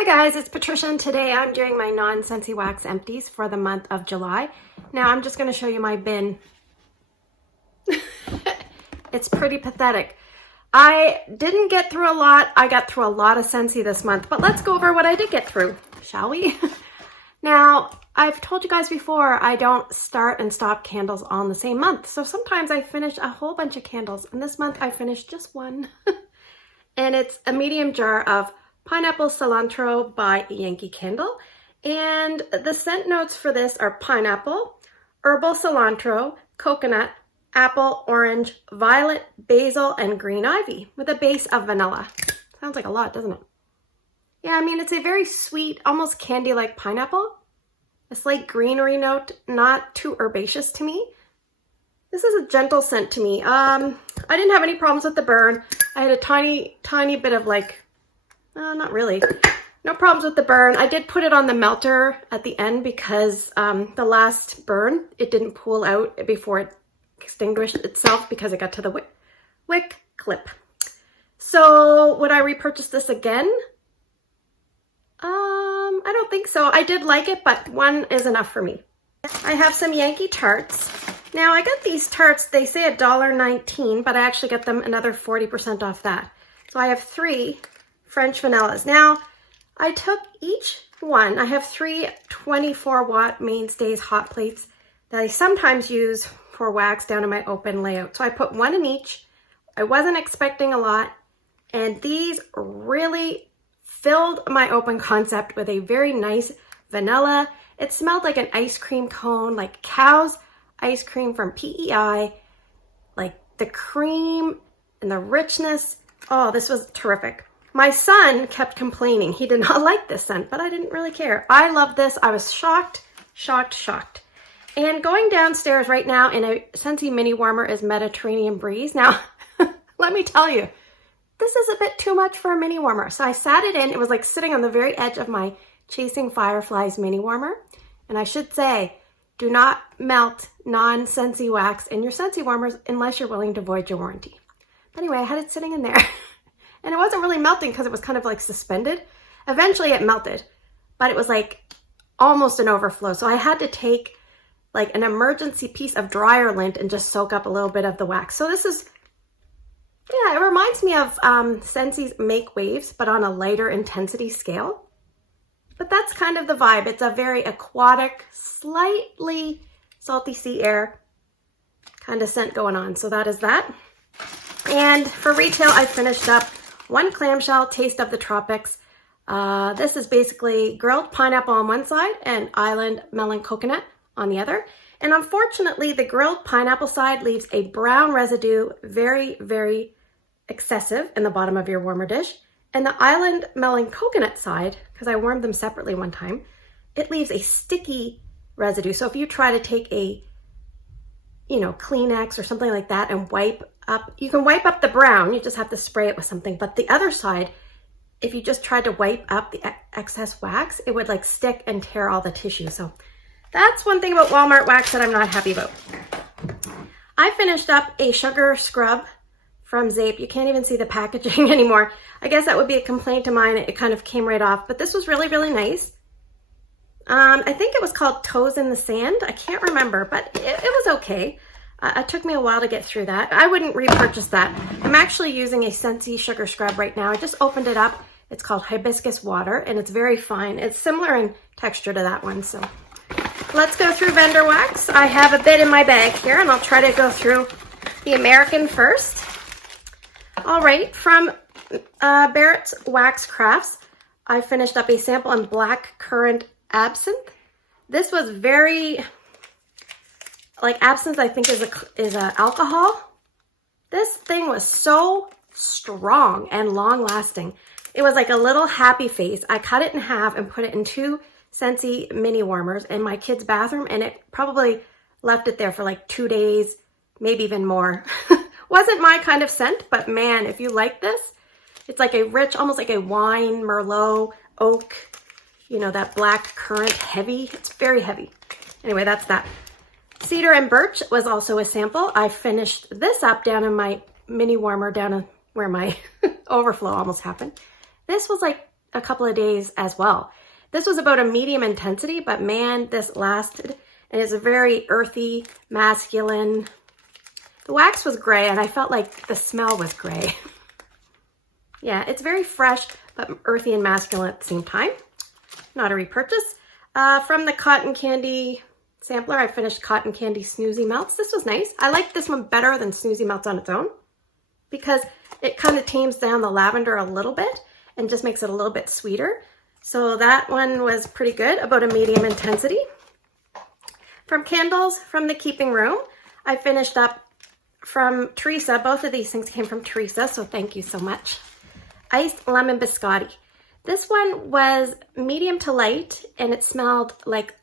Hi guys, it's Patricia and today I'm doing my non-Scentsy wax empties for the month of July. Now I'm just going to show you my bin. It's pretty pathetic. I didn't get through a lot. I got through a lot of Scentsy this month, but let's go over what I did get through, shall we? Now, I've told you guys before, I don't start and stop candles all in the same month. So sometimes I finish a whole bunch of candles, and this month I finished just one. And it's a medium jar of Pineapple Cilantro by Yankee Candle. And the scent notes for this are pineapple, herbal cilantro, coconut, apple, orange, violet, basil, and green ivy with a base of vanilla. Sounds like a lot, doesn't it? Yeah, I mean, it's a very sweet, almost candy-like pineapple. A slight greenery note, not too herbaceous to me. This is a gentle scent to me. I didn't have any problems with the burn. I had a tiny bit of not really. No problems with the burn. I did put it on the melter at the end because the last burn, it didn't pool out before it extinguished itself because it got to the wick clip. So would I repurchase this again? I don't think so. I did like it, but one is enough for me. I have some Yankee Tarts. Now I got these tarts, they say $1.19, but I actually got them another 40% off that. So I have 3 French vanillas. Now I took each one. I have 3 24-watt Mainstays hot plates that I sometimes use for wax down in my open layout. So I put 1 in each. I wasn't expecting a lot, and these really filled my open concept with a very nice vanilla. It smelled like an ice cream cone, like Cow's ice cream from PEI, like the cream and the richness. Oh, this was terrific. My son kept complaining. He did not like this scent, but I didn't really care. I love this. I was shocked. And going downstairs right now in a Scentsy mini warmer is Mediterranean Breeze. Now, let me tell you, this is a bit too much for a mini warmer. So I sat it in. It was like sitting on the very edge of my Chasing Fireflies mini warmer. And I should say, do not melt non-Scentsy wax in your Scentsy warmers unless you're willing to void your warranty. But anyway, I had it sitting in there. And it wasn't really melting because it was kind of like suspended. Eventually it melted, but it was like almost an overflow. So I had to take like an emergency piece of dryer lint and just soak up a little bit of the wax. So this is, yeah, it reminds me of Scentsy's Make Waves, but on a lighter intensity scale. But that's kind of the vibe. It's a very aquatic, slightly salty sea air kind of scent going on. So that is that. And for retail, I finished up 1 clamshell Taste of the Tropics. This is basically grilled pineapple on one side and island melon coconut on the other. And unfortunately, the grilled pineapple side leaves a brown residue, very excessive in the bottom of your warmer dish. And the island melon coconut side, because I warmed them separately one time, it leaves a sticky residue. So if you try to take a, Kleenex or something like that and wipe up, you can wipe up the brown, you just have to spray it with something. But the other side, if you just tried to wipe up the excess wax, it would like stick and tear all the tissue. So that's one thing about Walmart wax that I'm not happy about. I finished up a sugar scrub from Zape. You can't even see the packaging anymore. I guess that would be a complaint of mine. It kind of came right off, but this was really nice. I think it was called Toes in the Sand. I can't remember, but it was okay. It took me a while to get through that. I wouldn't repurchase that. I'm actually using a Scentsy sugar scrub right now. I just opened it up. It's called Hibiscus Water, and it's very fine. It's similar in texture to that one, so. Let's go through vendor wax. I have a bit in my bag here, and I'll try to go through the American first. All right, from Barrett's Wax Crafts, I finished up a sample in Black Currant Absinthe. This was very, like absinthe I think is a alcohol. This thing was so strong and long lasting. It was like a little happy face. I cut it in half and put it in 2 Scentsy mini warmers in my kid's bathroom, and it probably left it there for like 2 days, maybe even more. Wasn't my kind of scent, but man, if you like this, it's like a rich, almost like a wine, Merlot, oak, that black currant heavy. It's very heavy. Anyway, that's that. Cedar and Birch was also a sample. I finished this up down in my mini warmer down where my overflow almost happened. This was like a couple of days as well. This was about a medium intensity, but man, this lasted. And it's a very earthy, masculine. The wax was gray, and I felt like the smell was gray. Yeah, it's very fresh, but earthy and masculine at the same time. Not a repurchase. From the Cotton Candy sampler, I finished Cotton Candy Snoozy Melts. This was nice. I like this one better than Snoozy Melts on its own because it kind of tames down the lavender a little bit and just makes it a little bit sweeter. So that one was pretty good, about a medium intensity. From candles from the Keeping Room, I finished up from Teresa. Both of these things came from Teresa, so thank you so much. Iced Lemon Biscotti. This one was medium to light, and it smelled like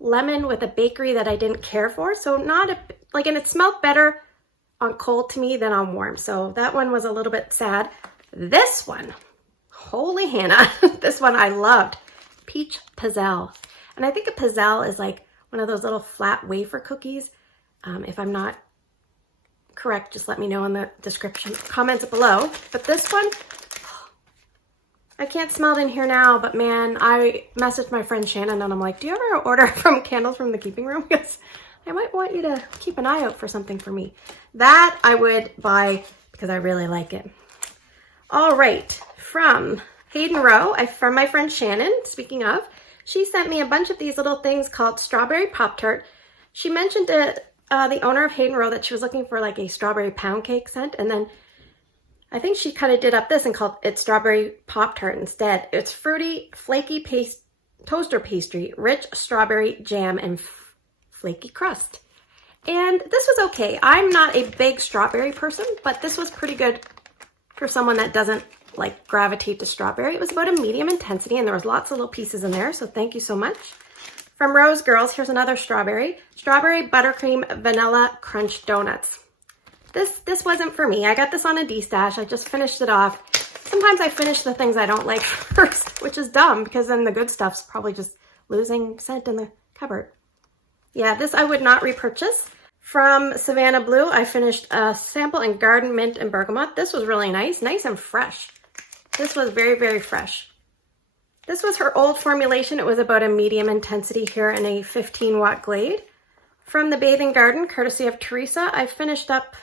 lemon with a bakery that I didn't care for. So not a, like, and it smelled better on cold to me than on warm. So that one was a little bit sad. This one, holy Hannah, this one I loved. Peach Pizzelle. And I think a Pizzelle is like one of those little flat wafer cookies. If I'm not correct, just let me know in the description, comments below. But this one, I can't smell it in here now, but man, I messaged my friend Shannon and I'm like, do you ever order from candles from the Keeping Room? Because I might want you to keep an eye out for something for me. That I would buy because I really like it. All right, from Hayden Rowe, from my friend Shannon, speaking of, she sent me a bunch of these little things called Strawberry Pop-Tart. She mentioned to the owner of Hayden Rowe that she was looking for like a strawberry pound cake scent, and then I think she kind of did up this and called it Strawberry Pop-Tart instead. It's fruity, flaky toaster pastry, rich strawberry jam, and flaky crust. And this was okay. I'm not a big strawberry person, but this was pretty good for someone that doesn't like gravitate to strawberry. It was about a medium intensity, and there was lots of little pieces in there, so thank you so much. From Rosegirls, here's another strawberry buttercream vanilla crunch donuts. This wasn't for me. I got this on a D-stash. I just finished it off. Sometimes I finish the things I don't like first, which is dumb because then the good stuff's probably just losing scent in the cupboard. Yeah, this I would not repurchase. From Savannah Blue, I finished a sample in Garden Mint and Bergamot. This was really nice and fresh. This was very, very fresh. This was her old formulation. It was about a medium intensity here in a 15-watt Glade. From the Bathing Garden, courtesy of Teresa, I finished up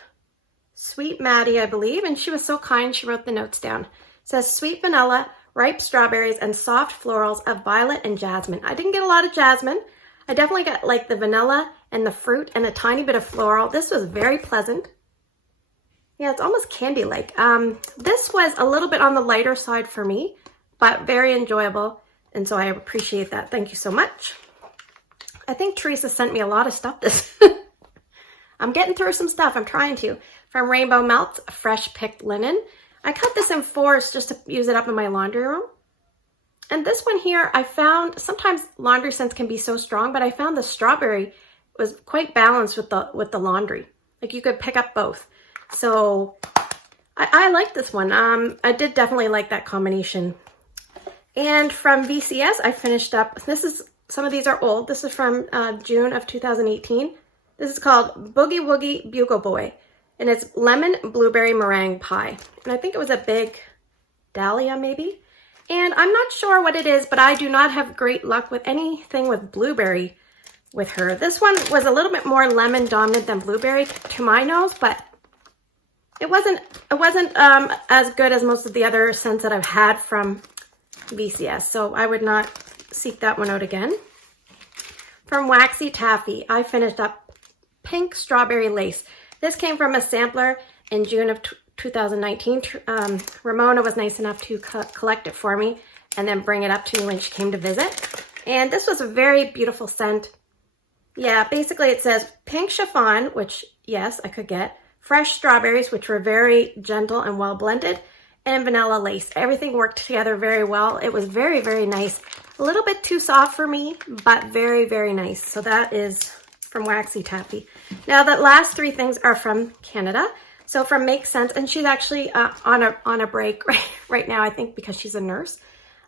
Sweet Maddie, I believe, and she was so kind, she wrote the notes down. It says sweet vanilla, ripe strawberries, and soft florals of violet and jasmine. I didn't get a lot of jasmine. I definitely got like the vanilla and the fruit and a tiny bit of floral. This was very pleasant. Yeah, it's almost candy-like. This was a little bit on the lighter side for me, but very enjoyable, and so I appreciate that. Thank you so much. I think Teresa sent me a lot of stuff this. I'm getting through some stuff. I'm trying to. From Rainbow Melts, fresh picked linen. I cut this in fours just to use it up in my laundry room. And this one here, I found sometimes laundry scents can be so strong, but I found the strawberry was quite balanced with the laundry. Like you could pick up both. So I like this one. I did definitely like that combination. And from VCS, I finished up, some of these are old. This is from June of 2018. This is called Boogie Woogie Bugle Boy, and it's lemon blueberry meringue pie. And I think it was a big dahlia maybe. And I'm not sure what it is, but I do not have great luck with anything with blueberry with her. This one was a little bit more lemon dominant than blueberry to my nose, but it wasn't as good as most of the other scents that I've had from VCS. So I would not seek that one out again. From Waxy Taffy, I finished up Pink Strawberry Lace. This came from a sampler in June of 2019. Ramona was nice enough to collect it for me and then bring it up to me when she came to visit. And this was a very beautiful scent. Yeah, basically it says pink chiffon, which yes, I could get, fresh strawberries, which were very gentle and well blended, and vanilla lace. Everything worked together very well. It was very, very nice. A little bit too soft for me, but very, very nice. So that is from Waxy Taffy. Now the last three things are from Canada. So from Make Sense, and she's actually on a break right now, I think, because she's a nurse.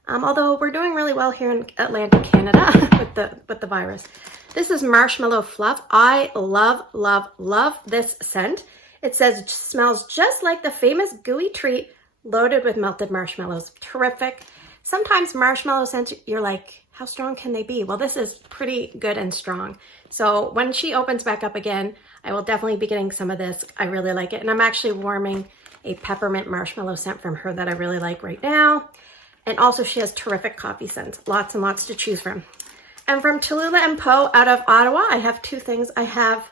Although we're doing really well here in Atlantic Canada with the virus. This is Marshmallow Fluff. I love, love, love this scent. It says it smells just like the famous gooey treat loaded with melted marshmallows. Terrific. Sometimes marshmallow scents, you're like, how strong can they be? Well, this is pretty good and strong. So when she opens back up again, I will definitely be getting some of this. I really like it. And I'm actually warming a peppermint marshmallow scent from her that I really like right now. And also she has terrific coffee scents, lots and lots to choose from. And from Talulah and Poe out of Ottawa, I have two things. I have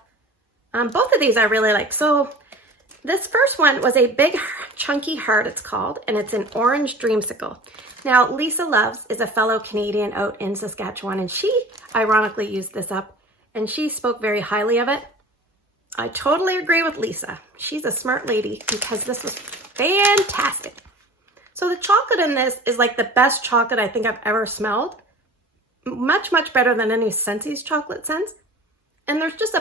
both of these I really like. So this first one was a big chunky heart, it's called, and it's an orange dreamsicle. Now, Lisa Loves is a fellow Canadian out in Saskatchewan, and she ironically used this up, and she spoke very highly of it. I totally agree with Lisa. She's a smart lady because this was fantastic. So the chocolate in this is like the best chocolate I think I've ever smelled. Much, much better than any Scentsy's chocolate scents. And there's just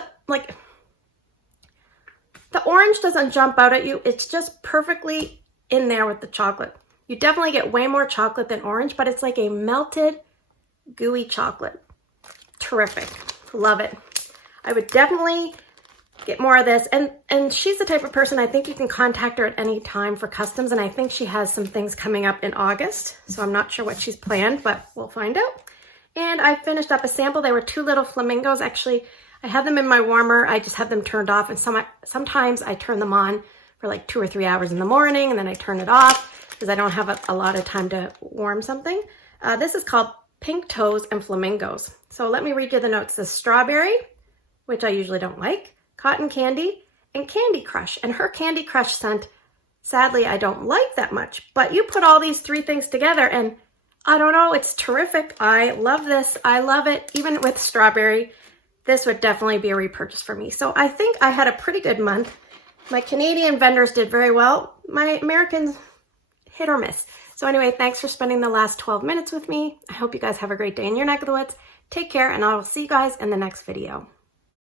the orange doesn't jump out at you. It's just perfectly in there with the chocolate. You definitely get way more chocolate than orange, but it's like a melted, gooey chocolate. Terrific. Love it. I would definitely get more of this. And she's the type of person, I think you can contact her at any time for customs, and I think she has some things coming up in August. So I'm not sure what she's planned, but we'll find out. And I finished up a sample. They were two little flamingos. Actually, I have them in my warmer. I just have them turned off, and sometimes I turn them on for like 2 or 3 hours in the morning, and then I turn it off because I don't have a lot of time to warm something. This is called Pink Toes and Flamingos. So let me read you the notes. This strawberry, which I usually don't like, cotton candy, and Candy Crush. And her Candy Crush scent, sadly, I don't like that much. But you put all these three things together, and I don't know, it's terrific. I love this. I love it. Even with strawberry, this would definitely be a repurchase for me. So I think I had a pretty good month. My Canadian vendors did very well. My Americans, hit or miss. So anyway, thanks for spending the last 12 minutes with me. I hope you guys have a great day in your neck of the woods. Take care, and I will see you guys in the next video.